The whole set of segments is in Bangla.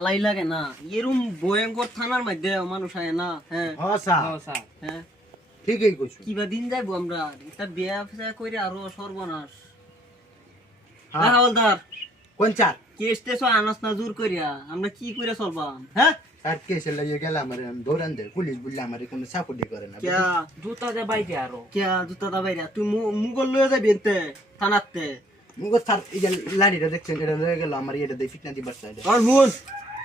লাই লাগে না। এরম ভয়ঙ্কর থানার মধ্যে মানুষ আয় না হ্যাঁ। হ্যাঁ স্যার। হ্যাঁ ঠিকই কইছো। কিবা দিন যাইবো আমরা এটা বিয়া ফিয়া আরও সর্বনাশ। হ্যাঁ। হ্যাঁ হাওলদার। কোন চার? কেস আনাস না জোর করিয়া আমরা কি চলবাম হ্যাঁ? আর কেসে লাগিয়ে গেল আমার ধরান দে পুলিশ বললে আমার কোনো সাপোর্টই করে না। কিয়া? জুতা দে বাইতে আরও। কিয়া জুতা দা বাইরা? তুই মুগল লয়ে যাবি এনতে থানাতে? মুখ স্যার এই যে লাড়িটা দেখছেন এটা লয়ে গেল আমার এটা দিয়ে ফিটনা দিবার চাই। আর হুন।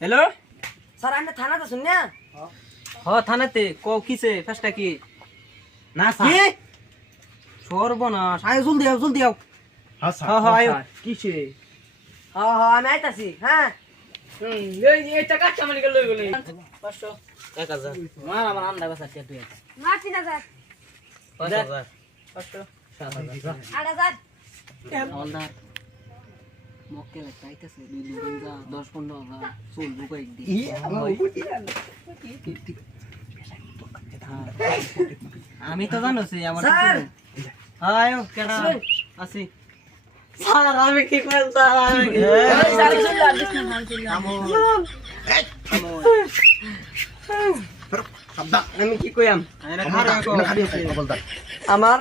হ্যালো স্যার আমি থানাতে শুন না হ থানাতে। ক কিছে ফার্স্টটা কি? না কি? সর্বনাশ। আয় জলদি আও জলদি আও। হ্যাঁ হ হ আয়। কিসে? হ্যাঁ হ্যাঁ আমি আইতাছি হ্যাঁ? হুম এই এটা কাচ্চা মানে গেল গেল 500 1000 মার আমার আন্ডা বাসা কে তুই মার্টিন হাজার। 5000 500 7000 আট হাজার। হাওলদার মক্কেল একটা আইতাছে দুই দিন যা দশ পনেরো হাজার চলবো কয়েকদিন আমার আমি তো জানোছি আমার! আয় কেডা আসি স্যার আমি কি করেন স্যার আমি কি- আমি কইয়াম আমার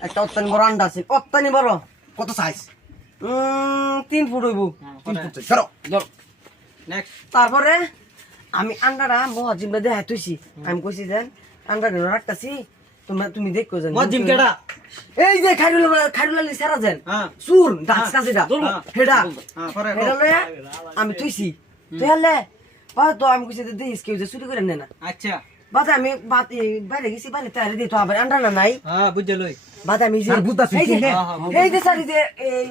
একটা অত্যানি বড় আন্ডা আছে অত্যানি বড় কত সাইজ তিন ফুট হইব। হ্যাঁ, তিন ফুট ধরো। ধর. তারপরে আমি আন্ডাটা মহাজিমটা দেখাই তুইছি আমি কইছি দেন আন্ডা ঘরে রাখতাছি? তোমরা তুমি দেখো জানি। মজিম কেডা? এই যে খাইরুল খাইরুল আলী সারা যেন। সুর ডাচ কাছিটা। হেডা। হ্যাঁ। হেডা লয়া আমি তুইছি তুই হলে তো আমি কইছি যে দেখিস কেউ যে চুরি করে নে না। আচ্ছা। বাদে আমি বাদ এই বাইরে গেছি বাইরে তারে দিই আবার আন্ডা না নাই। হ্যাঁ বুঝে লই। বাদে আমি যে স্যার, বুঝতাছি, এই যে কি এই যে স্যার এই যে এই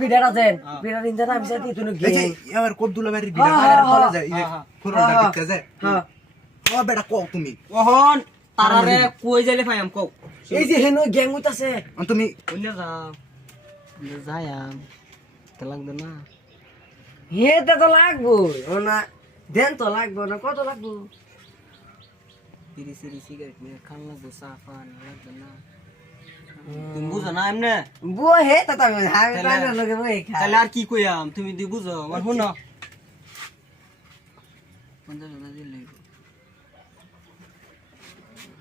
বিডারা যেন হ্যাঁ। বিডারা দিন আমি সাথে তুই এই যে এবার কবদুলা বাড়ির হ্যাঁ, বিড়া বাইরে হ্যাঁ, চলে যায় এই হ্যাঁ, ফুরনটা হ্যাঁ, যায়। হ্যাঁ। ও বেটা কও তুমি? ওহন তারারে কই যাইলে পাইয়াম কও এই যে হেনো গ্যাং হইতাছে আর তুমি? অন্য যাও। অন্য যাইয়াম তে লাগবে না। তো লাগবো না দেন তো লাগবো না কত লাগবো? তিরিশ তিরিশ সিগারেট নিয়ে খান লাগবে চা পান লাগবে না। তুমি বুঝো না এমনে? বুয়া হে তা তো আমি হাই তাহলে- টাইম লগে বই খা তাহলে আর কি কইয়াম? তুমি দি বুঝো আমার শুনো। পঞ্চাশ হাজার দিলে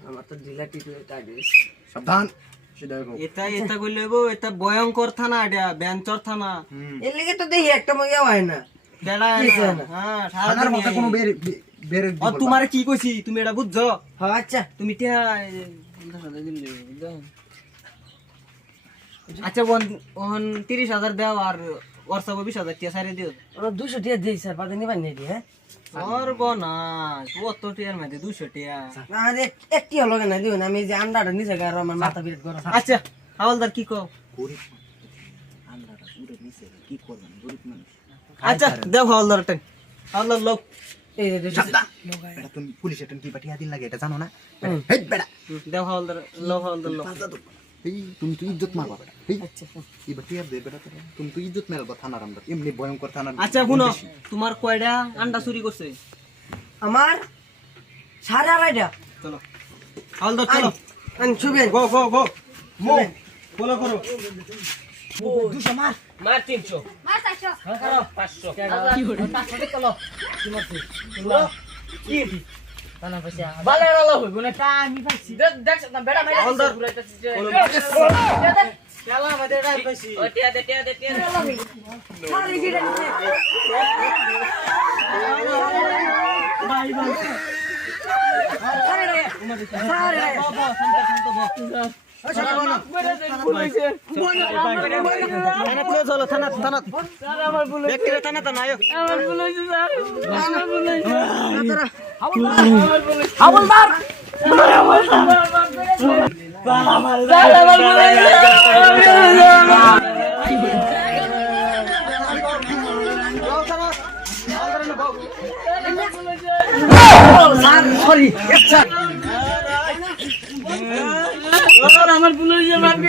আমার তো ডিলাটি তো টাইডিস সাবধান এটা এটা কইলে হইবো, এটা ভয়ঙ্কর থানা এটা বেঞ্চর থানা। এর লিগে তো দেখি একটা মজা হয় না। বেড়া হ্যাঁ সারাদিন কোনো বের বের আর তোমার কি কইছি? তুমি এটা বুঝছ? হ্যাঁ আচ্ছা। তুমি টিয়া? আচ্ছা বোন ওহন তিরিশ হাজার দাও আর হোয়াটসঅ্যাপে বিশ হাজার টিয়া সারি দিও। ওরা দুশো টিয়া দিই স্যার বাদে নিবার নেই হ্যাঁ? সর্বনাশ কত টিয়ার মধ্যে দুশো টিয়া আর এক- একটি হলো না দিও না আমি যে আন্ডাটা নিচে গার আমার মাথা বিরাট করো আচ্ছা হাওলদার কি কও? গরিব আন্দারা পুরো নিচে কি করবেন গরিব মানুষ। আচ্ছা দেও হাওলদার টাইম হাওলদার লোক। পুলিশে তুমি কি পাঠিয়ে দিন লাগে এটা জানো না? দেও হাওলদার হাওলদার লোক। এই তুমি তো ইজ্জত মারবা বেটা। এই আচ্ছা এবার দে বেটা তুমি তো ইজ্জত মেলবা থানার আমরা এমনি ভয়ঙ্কর থানার আচ্ছা শুনো তোমার কয়টা আন্ডা চুরি করছে? আমার সাড়ে আড়াইটা চলো। হাওলদার চলো। গো গো গো। মো ফলো করো। দুশো মার। মার তিনশো পাঁচশো ভালো ভালো সারি গিরা সারি রে সারি রে থানা পুরো চলো থানা থানা ব্যক্তিরা থানা থানা আয়ো হাবলদার থানা সরি আর আমার ভুল হয়েছে মাফ করে দেন বাইরে গেল হ্যাঁ হালদার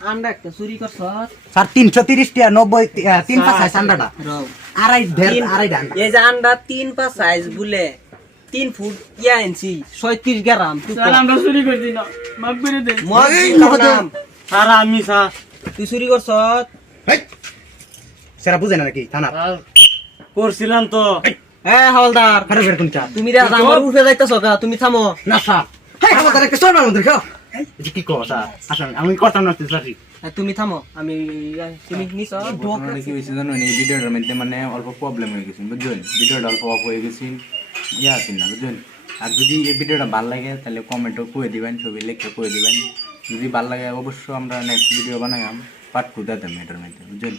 আন্ডা একটা চুরি করছ? স্যার তিনশো তিরিশ টিয়া নব্বই আহ, তিন পাঁচ সাইজ আন্ডাটা। আড়াই ঢের আড়াই ডান এই যে আন্ডা তিন পা সাইজ বলে তিন ফুট ইয়া ইঞ্চি ছয়ত্রিশ গ্রাম তুই স্যার আমরা চুরি করছি না। মাফ করে দেন। মদ এই দিলাম নগদ। নাম। স্যার আমি স্যার। তুই চুরি করছ? সেরা বুঝে না নাকি? থানা। করছিলাম তো। হ্যাঁ হাওলদার। তুমি দেখ আমার উঠে যাইতেছ তুমি থামো। না স্যার। হ্যাঁ আমাদের একটা আমাদের যে কি কো স্যার আসলে আমি করতাম না হ্যাঁ, তুমি থামো আমি তুমি নিছ? ঘটনাটা কি হয়েছে জানো এই ভিডিওটার মধ্যে মানে অল্প প্রবলেম হয়ে গেছে বুঝছেন? ভিডিওটা অল্প অফ হয়ে গেছে ইয়ে আছেন না বুঝছেন? আর যদি এই ভিডিওটা ভালো লাগে তাহলে কমেন্টও করে দিবেন ছবি লিখে করে দিবেন। যদি ভালো লাগে অবশ্য আমরা নেক্সট ভিডিও বানাইম পার্ট টু দিতাম এটার মধ্যে বুঝছেন?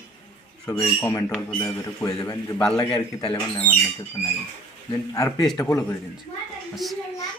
সবাই কমেন্ট অল্প দয়া করে করে দেবেন যে ভালো লাগে আর কি তাহলে বানাই আমার তো আর পেজটা ফলো করে দিন